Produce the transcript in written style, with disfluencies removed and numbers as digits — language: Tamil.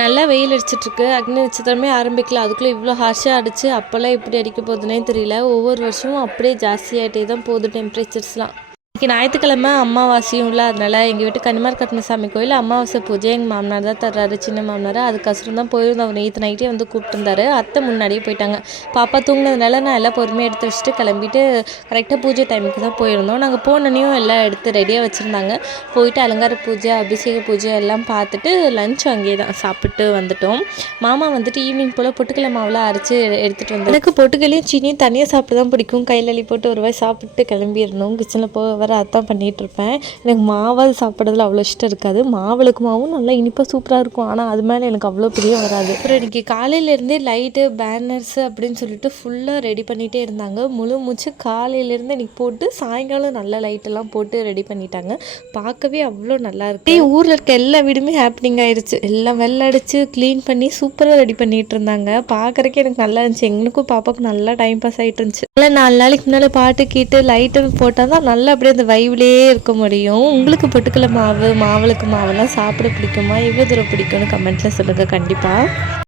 நல்லா வெயில் அடிச்சிட்ருக்கு. அக்னி நட்சத்திரமே ஆரம்பிக்கல. அதுக்குள்ளே இவ்வளோ ஹார்ஷாக அடிச்சு அப்போல்லாம் எப்படி அடிக்க போகுதுன்னே தெரியல. ஒவ்வொரு வருஷமும் அப்படியே ஜாஸ்தியாகிட்டே தான் போகுது டெம்பரேச்சர்ஸ்லாம். இன்றைக்கி ஞாயிற்றுக்கிழமை அமாவாசையும் இல்லை, அதனால் எங்கள் வீட்டு கன்னிமார் கட்டின சாமி கோயில் அமாவாசை பூஜை எங்கள் மாமனார் தான் தர்றாரு, சின்ன மாமனார். அதுக்கப்புறம் தான் போயிருந்தோம். அவர் நேற்று நைட்டே வந்து கூப்பிட்டுருந்தாரு. அத்தை முன்னாடியே போயிட்டாங்க. பாப்பா தூங்கினதுனால நான் எல்லாம் பொறுமையாக எடுத்து வச்சுட்டு கிளம்பிட்டு கரெக்டாக பூஜை டைமுக்கு தான் போயிருந்தோம். நாங்கள் போனோன்னையும் எல்லாம் எடுத்து ரெடியாக வச்சுருந்தாங்க. போயிட்டு அலங்கார பூஜை அபிஷேக பூஜை எல்லாம் பார்த்துட்டு லஞ்ச் அங்கேயே தான் சாப்பிட்டு வந்துட்டோம். மாமா வந்துட்டு ஈவினிங் போல் பொட்டுக்கடலை மாவுலாம் அரைச்சி எடுத்துகிட்டு வந்தோம். எனக்கு பொட்டுக்கல்லையும் சீனியும் தனியாக சாப்பிட்டு தான் பிடிக்கும். கையில் அள்ளி போட்டு ஒரு வாய் சாப்பிட்டு கிளம்பிடணும். கிச்சனில் போக அதான் பண்ணிகிட்ருப்பேன். எனக்கு மாவாது சாப்பிட்றதுல அவ்வளோ இஷ்டம் இருக்காது. மாவுளுக்கு மாவும் நல்லா இனிப்பாக சூப்பராக இருக்கும். ஆனால் அது மேலே எனக்கு அவ்வளோ பிரியம் வராது. அப்புறம் இன்றைக்கி காலையிலேருந்தே லைட்டு பேனர்ஸு அப்படின்னு சொல்லிட்டு ஃபுல்லாக ரெடி பண்ணிகிட்டே இருந்தாங்க. முழு மூச்சு காலையிலேருந்து இன்றைக்கி போட்டு சாயங்காலம் நல்ல லைட்டெல்லாம் போட்டு ரெடி பண்ணிட்டாங்க. பார்க்கவே அவ்வளோ நல்லா இருக்கு. ஊரில் இருக்க எல்லா வீடுமே ஹாப்பினிங் ஆயிடுச்சு. எல்லாம் வெள்ளடிச்சு க்ளீன் பண்ணி சூப்பராக ரெடி பண்ணிகிட்டு இருந்தாங்க. பார்க்குறக்கே எனக்கு நல்லா இருந்துச்சு. எங்களுக்கும் பாப்பாவுக்கும் நல்லா டைம் பாஸ் ஆகிட்டு இருந்துச்சு. நல்லா 4 நாளைக்கு முன்னால் பாட்டு கேட்டு லைட்டு போட்டால் தான் நல்லா அப்படியே அந்த வைவ்லேயே இருக்க முடியும். உங்களுக்கு பொட்டுக்கடலை மாவு மாவுளுக்கு மாவெல்லாம் சாப்பிட பிடிக்குமா? எவ்வளோ தூரம் பிடிக்கும்னு கமெண்ட்டில் சொல்லுங்கள் கண்டிப்பாக.